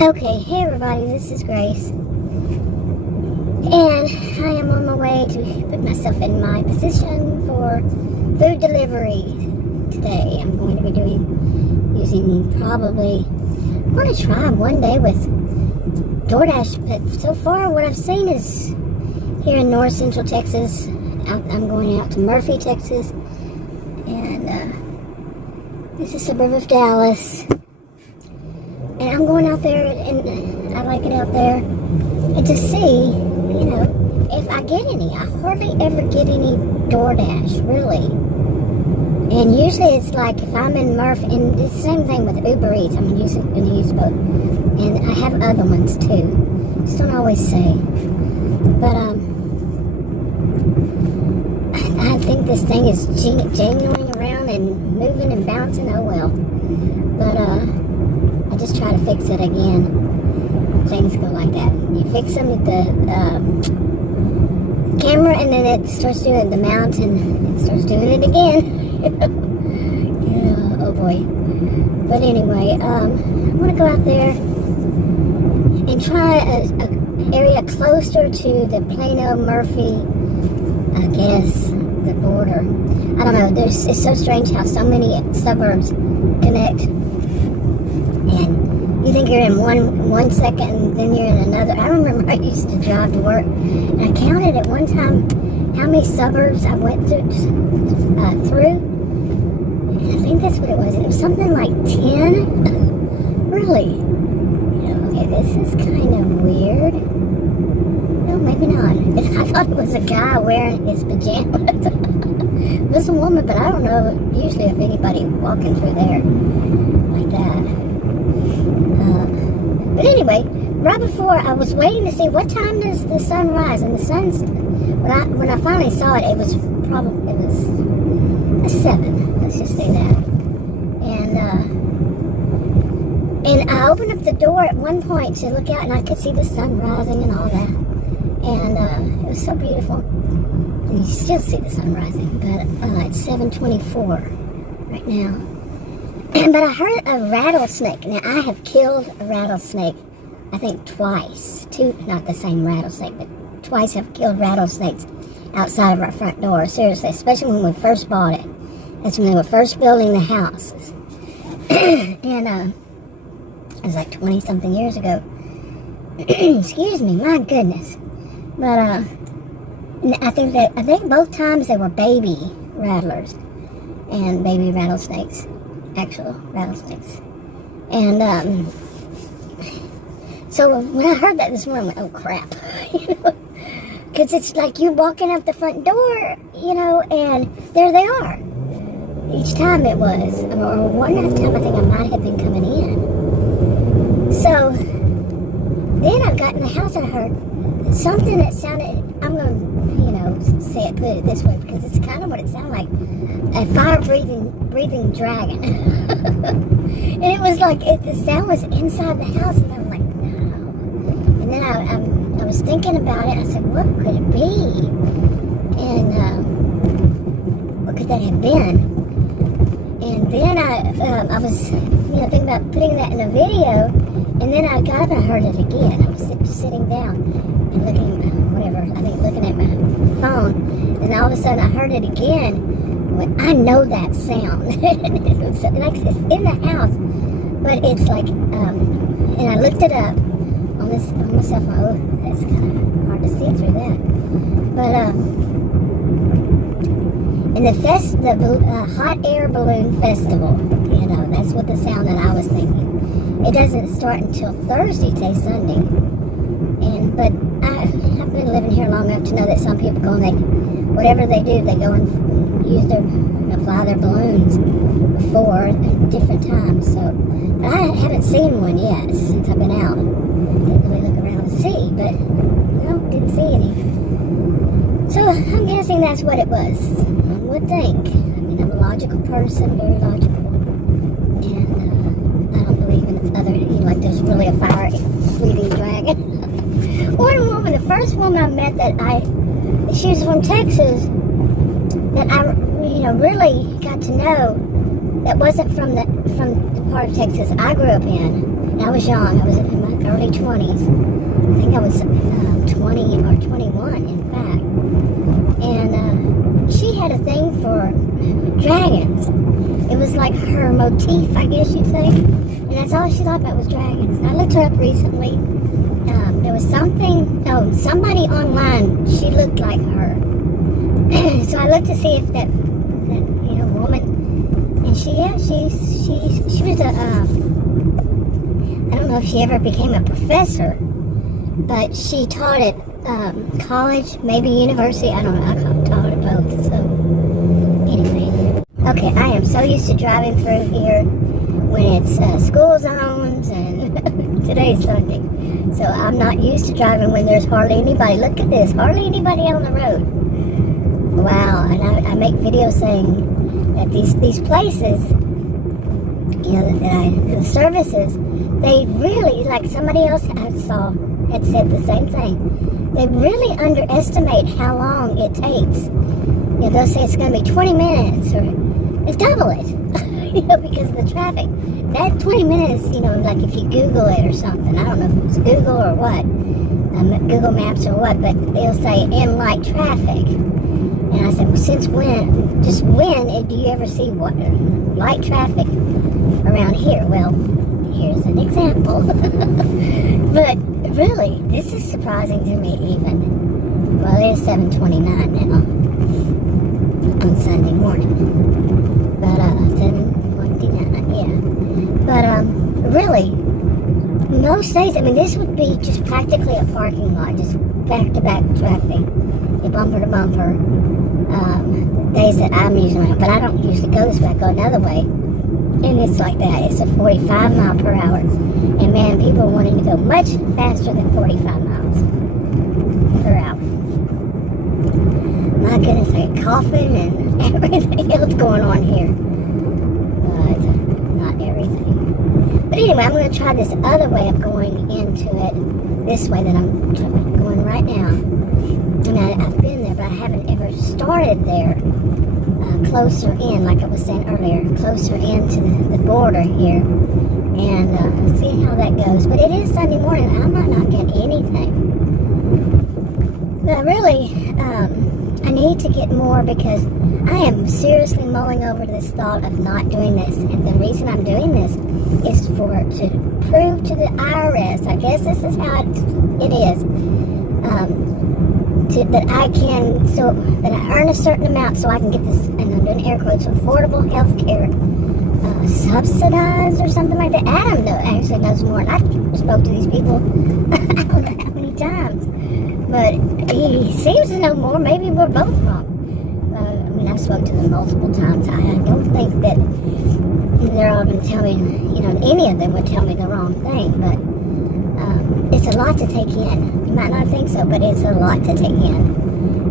Okay, hey everybody, this is Grace, and I am on my way to put myself in my position for food delivery today. I'm going to be using probably, I'm going to try one day with DoorDash, but so far what I've seen is here in North Central Texas. I'm going out to Murphy, Texas, and this is a suburb of Dallas. And I'm going out there, and I like it out there, and to see, if I get any. I hardly ever get any DoorDash, really. And usually it's like if I'm in Murph, and it's the same thing with Uber Eats. I'm going to use both. And I have other ones too. Just don't always say. But I think this thing is jingling around and moving and bouncing. Oh well. But I just try to fix it again. Things go like that. You fix them with the camera, and then it starts doing the mount, and it starts doing it again. Oh boy. But anyway, I'm gonna go out there and try an area closer to the Plano Murphy, I guess, the border. I don't know. It's so strange how so many suburbs connect. And you think you're in one second, and then you're in another. I remember I used to drive to work, and I counted at one time how many suburbs I went through. And I think that's what it was. It was something like 10. Really? Okay, this is kind of weird. No, maybe not. I thought it was a guy wearing his pajamas. It was a woman, but I don't know usually if anybody walking through there like that. But anyway, right before I was waiting to see what time does the sun rise, and the sun's when I finally saw it, it was a 7. Let's just say that. And I opened up the door at one point to look out, and I could see the sun rising and all that, and it was so beautiful. And you still see the sun rising, but it's 7:24 right now. But I heard a rattlesnake. Now, I have killed a rattlesnake, I think twice. Not the same rattlesnake, but twice I've killed rattlesnakes outside of our front door. Seriously, especially when we first bought it. That's when they were first building the house. And it was like 20-something years ago. Excuse me, my goodness. But I think both times they were baby rattlers and baby rattlesnakes. Actual rattlesnakes. And so when I heard that this morning, I went, oh crap. Because it's like you walking out the front door, and there they are. Each time it was, or one time I think I might have been coming in. So then I got in the house and I heard something that sounded, I'm going to, put it this way, because it's kind of what it sounded like. A fire-breathing dragon. And it was like, the sound was inside the house, and I'm like, no. And then I was thinking about it, and I said, what could it be? And what could that have been? And then I was, thinking about putting that in a video, and then I got up and I heard it again. I was sitting down and looking at my phone, and all of a sudden I heard it again. I know that sound. It's in the house, but it's like, and I looked it up on my cell phone. Oh, that's kind of hard to see through that. But in the hot air balloon festival, that's what the sound that I was thinking. It doesn't start until Thursday, today's Sunday, but I've been living here long enough to know that some people go and whatever they do, they go and fly their balloons before at different times. So I haven't seen one yet since I've been out. Didn't really look around to see, but didn't see any. So I'm guessing that's what it was. I would think. I'm a logical person, very logical, and I don't believe in like there's really a fire-breathing dragon. The first woman I met she was from Texas, that I, really got to know, that wasn't from the part of Texas I grew up in. And I was young. I was in my early 20s. I think I was 20 or 21, in fact. And she had a thing for dragons. It was like her motif, I guess you'd say. And that's all she thought about was dragons. And I looked her up recently. There was somebody online, she looked like her. So I looked to see if that woman, and she was a, I don't know if she ever became a professor, but she taught at college, maybe university, I don't know, I taught at both, so anyway. Okay, I am so used to driving through here when it's school zones, and today's Sunday, so I'm not used to driving when there's hardly anybody. Look at this, hardly anybody on the road. Wow, and I make videos saying that these places, the services, they really, like somebody else I saw had said the same thing, they really underestimate how long it takes. They'll say it's going to be 20 minutes, or it's double it, because of the traffic. That 20 minutes, like if you Google it or something, I don't know if it's Google or what, Google Maps or what, but they'll say in light traffic. And I said, well, since when, just when do you ever see light traffic around here? Well, here's an example. But really, this is surprising to me even. Well, it is 7:29 now on Sunday morning. But, 7:29, yeah. But, really, most days, this would be just practically a parking lot, just back-to-back traffic, bumper to bumper. Days that I'm usually around, but I don't usually go this way, I go another way, and it's like that. It's a 45 mile per hour, and man, people are wanting to go much faster than 45 miles per hour. My goodness, I got coughing and everything else going on here, but not everything. But anyway, I'm going to try this other way of going into it, this way that I'm going right now. And I've been there, but I haven't ever started there closer in, like I was saying earlier, closer into the border here, and see how that goes. But it is Sunday morning, I might not get anything. But really, I need to get more, because I am seriously mulling over this thought of not doing this. And the reason I'm doing this is to prove to the IRS, I guess this is how it is, that I earn a certain amount so I can get this, and I'm doing air quotes, affordable health care subsidized or something like that. Adam actually knows more, and I spoke to these people I don't know how many times, but he seems to know more. Maybe we're both wrong. I spoke to them multiple times. I don't think that they're all going to tell me, any of them would tell me the wrong thing, but it's a lot to take in. You might not think so, but it's a lot to take in.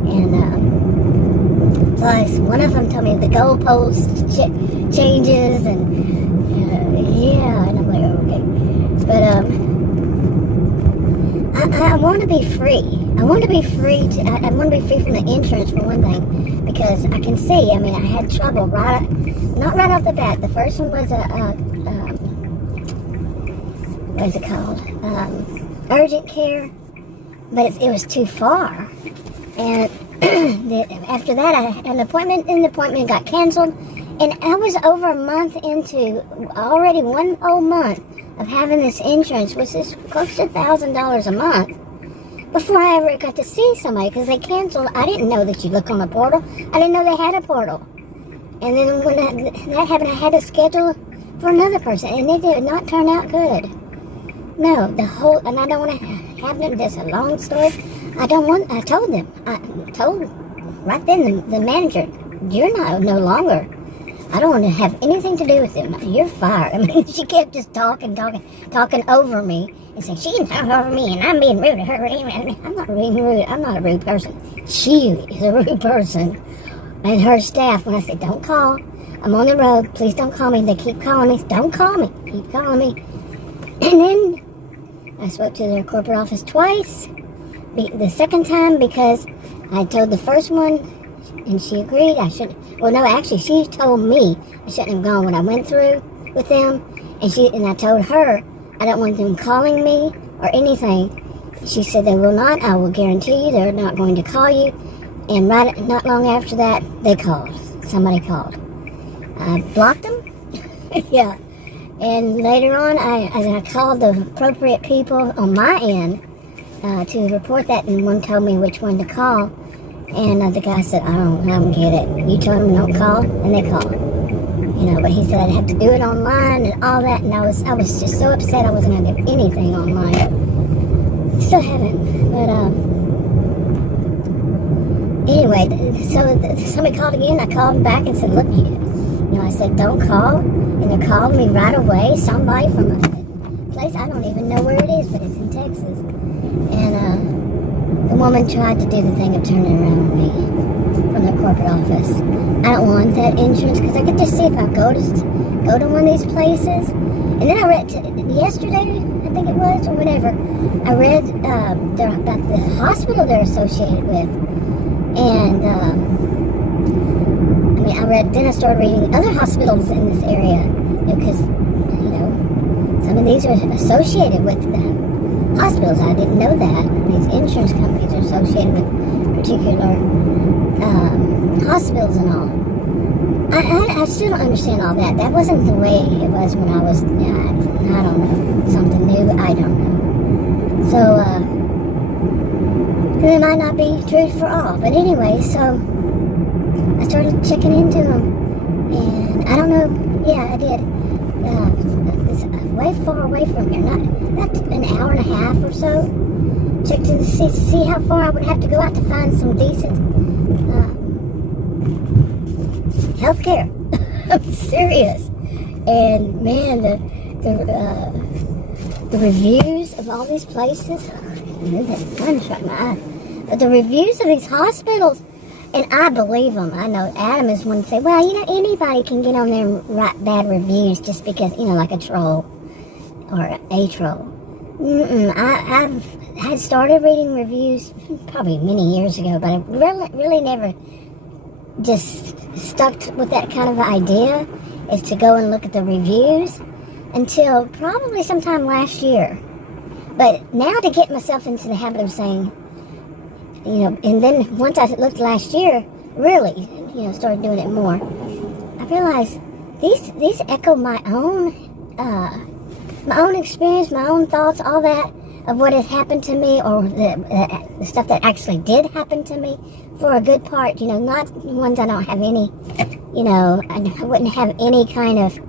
And plus, one of them told me the goalpost changes, and yeah, and I'm like, okay. But I want to be free. I want to be free. I want to be free from the insurance, for one thing, because I can see. I had trouble not right off the bat. The first one was what is it called? Urgent care, but it was too far. And after that, I had an appointment, and the appointment got canceled. And I was over a month into, already one whole month of having this insurance, which is close to $1,000 a month, before I ever got to see somebody, because they canceled. I didn't know that you look on a portal. I didn't know they had a portal. And then when that happened, I had to schedule for another person, and it did not turn out good. No, and I don't want to have them, there's a long story. I told them, right then, the manager, you're no longer, I don't want to have anything to do with them. You're fired. She kept just talking over me, and saying, she can talk over me, and I'm being rude to her. I'm not being rude. I'm not a rude person. She is a rude person. And her staff, when I said, don't call, I'm on the road, please don't call me. They keep calling me, don't call me, keep calling me. And then I spoke to their corporate office twice. The second time, because I told the first one, and she agreed I shouldn't. Well, no, actually, she told me I shouldn't have gone when I went through with them, and I told her I don't want them calling me or anything. She said they will not. I will guarantee you they're not going to call you. And not long after that, they called. Somebody called. I blocked them. Yeah. And later on, I called the appropriate people on my end to report that, and one told me which one to call. And the guy said, I don't get it. You told them don't call, and they called. But he said I'd have to do it online and all that, and I was just so upset I wasn't going to do anything online. Still haven't, but anyway, so somebody called again. I called back and said, look, I said don't call, and they called me right away. Somebody from a place I don't even know where it is, but it's in Texas, and the woman tried to do the thing of turning around on me from the corporate office. I don't want that insurance because I could just see if I go to one of these places. And then I read yesterday, I think it was, or whatever, I read about the hospital they're associated with. And then I started reading other hospitals in this area because, some of these are associated with hospitals. I didn't know that. These insurance companies are associated with particular hospitals and all. I still don't understand all that. That wasn't the way it was when I was, I don't know, something new, I don't know. So, it might not be true for all. But anyway, so I started checking into them. And I don't know, yeah, I did. It's way far away from here, not an hour and a half or so. Checked to see how far I would have to go out to find some decent health care. I'm serious. And man, the reviews of all these places, that sun shut my eye. But the reviews of these hospitals, and I believe them. I know Adam is one to say, well, anybody can get on there and write bad reviews just because, like a troll or a troll. I've had started reading reviews probably many years ago, but I really never just stuck with that kind of idea, is to go and look at the reviews until probably sometime last year. But now to get myself into the habit of saying, and then once I looked last year, really, started doing it more, I realized these echo my own experience, my own thoughts, all that of what had happened to me, or the stuff that actually did happen to me, for a good part, not ones I don't have any, I wouldn't have any kind of,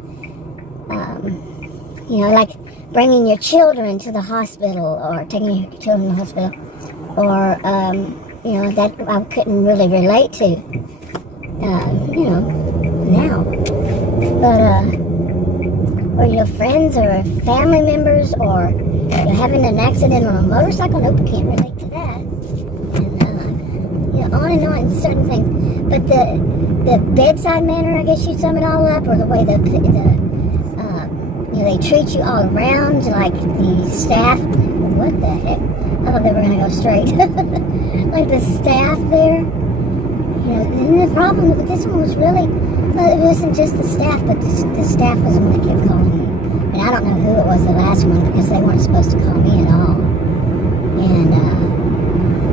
like bringing your children to the hospital, or taking your children to the hospital, or, that I couldn't really relate to, now. But, or friends or family members, or having an accident on a motorcycle, nope, can't relate to that. And, on and on, certain things. But the bedside manner, I guess you'd sum it all up, or the way they treat you all around, like the staff. What the heck? I thought they were going to go straight. Like the staff there. And the problem with this one was really, it wasn't just the staff, but the staff was the one that kept calling me. And I don't know who it was, the last one, because they weren't supposed to call me at all. And,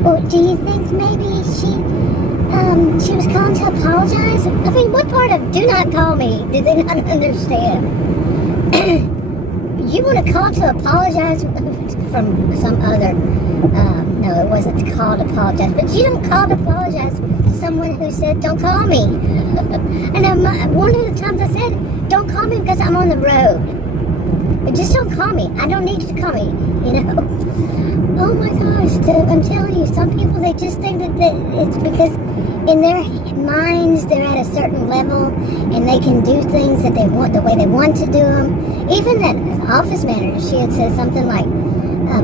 well, do you think maybe she was calling to apologize? I mean, what part of do not call me did they not understand? You want to call to apologize from some other, no, it wasn't called to apologize, but you don't call to apologize to someone who said, don't call me. And one of the times I said, don't call me because I'm on the road. But just don't call me. I don't need you to call me, Oh my gosh, I'm telling you, some people, they just think that it's because in their minds they're at a certain level and they can do things that they want, the way they want to do them. Even that office manager, she had said something like,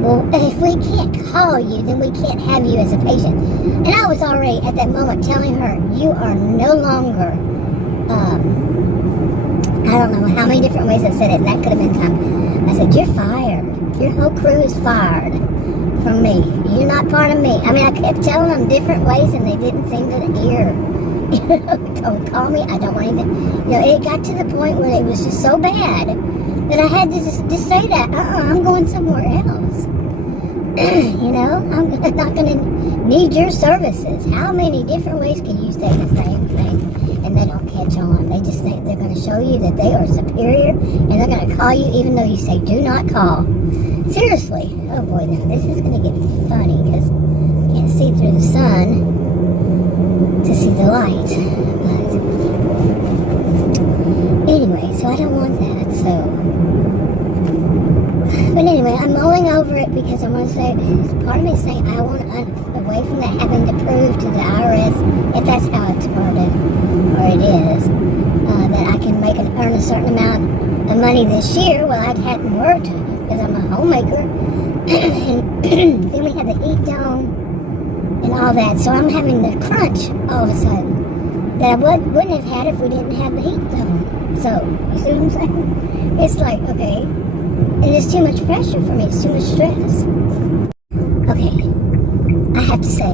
well, if we can't call you, then we can't have you as a patient. And I was already at that moment telling her, you are no longer, I don't know how many different ways I said it, and that could have been time. I said, you're fired. Your whole crew is fired from me. You're not part of me. I mean, I kept telling them different ways, and they didn't seem to hear. Don't call me. I don't want anything. It got to the point where it was just so bad that I had to just say that. I'm going somewhere else. You know, I'm not going to need your services. How many different ways can you say the same thing and they don't catch on? They just think they're going to show you that they are superior and they're going to call you even though you say do not call. Seriously. Oh boy, now this is going to get funny because I can't see through the sun to see the light. But anyway, so I don't want that, But anyway, I'm mulling over it because I want to say, part of me is saying I want away from that having to prove to the IRS, if that's how it's worded, or it is, that I can earn a certain amount of money this year. Well, I hadn't worked because I'm a homemaker. And then we have the heat dome and all that, so I'm having the crunch all of a sudden that I wouldn't have had if we didn't have the heat dome. So, you see what I'm saying? It's like, okay, it is too much pressure for me. It's too much stress. Okay, I have to say,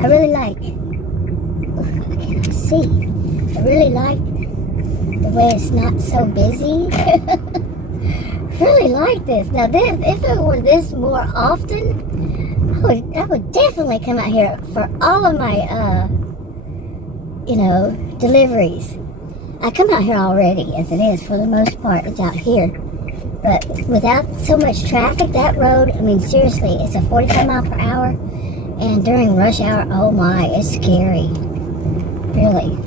I really like, I cannot see. I really like the way it's not so busy. Really like this. Now, if it were this more often, I would definitely come out here for all of my, deliveries. I come out here already, as it is, for the most part, it's out here. But without so much traffic, that road, I mean, seriously, it's a 45 mile per hour. And during rush hour, oh my, it's scary. Really.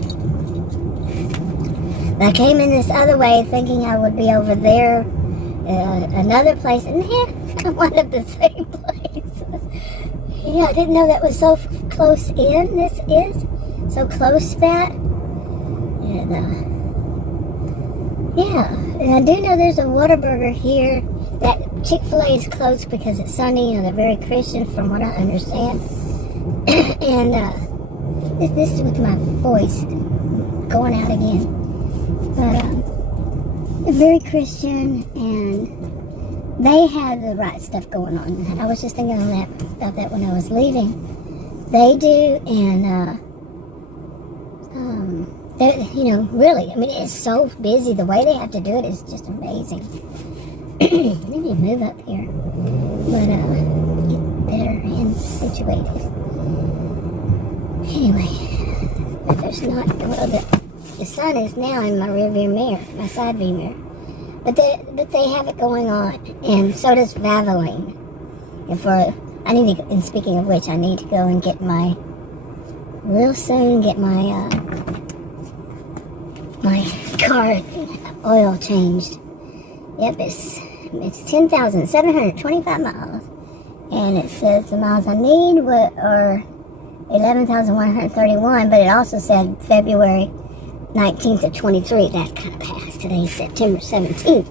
I came in this other way thinking I would be over there, another place, and I wound up the same place. Yeah, I didn't know that was so close in, this is. So close to that. And, yeah, and I do know there's a Whataburger here. That Chick-fil-A is closed because it's Sunday. They're very Christian from what I understand. And this is with my voice going out again. But they're very Christian and they have the right stuff going on. I was just thinking about that when I was leaving. They do, and really, I mean, it's so busy. The way they have to do it is just amazing. Maybe move up here, but get better and situated. Anyway, there's not. Well, the sun is now in my rear view mirror, my side view mirror, but they have it going on, and so does Valvoline. And speaking of which, I need to go and get my car oil changed. Yep, it's 10,725 miles, and it says the miles I need are 11,131, but it also said February 19th of 23. That's kind of past. Today's September 17th.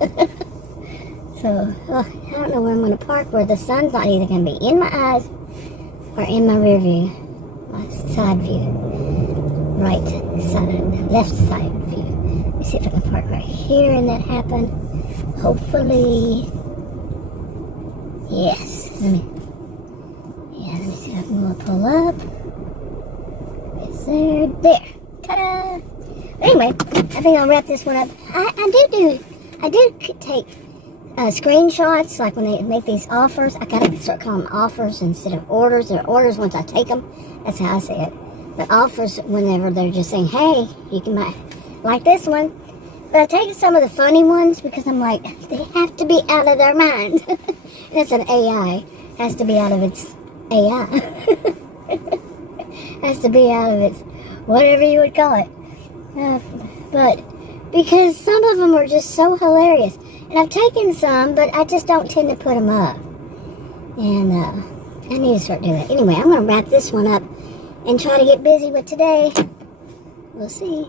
So, I don't know where I'm going to park, where the sun's not either going to be in my eyes or in my rear view, my side view, right side, left side view. Let me see if I can park right here and that happen. Hopefully, yes. Let me see if I can pull up. It's there. Ta-da! Anyway, I think I'll wrap this one up. I do take screenshots, like when they make these offers. I gotta start calling them offers instead of orders. They're orders once I take them. That's how I say it. But offers whenever they're just saying, hey, you can buy, like this one. But I take some of the funny ones because I'm like, they have to be out of their mind. That's an AI. Has to be out of its AI. Has to be out of its whatever you would call it. But because some of them are just so hilarious. And I've taken some, but I just don't tend to put them up. And I need to start doing that. Anyway, I'm going to wrap this one up and try to get busy with today. We'll see.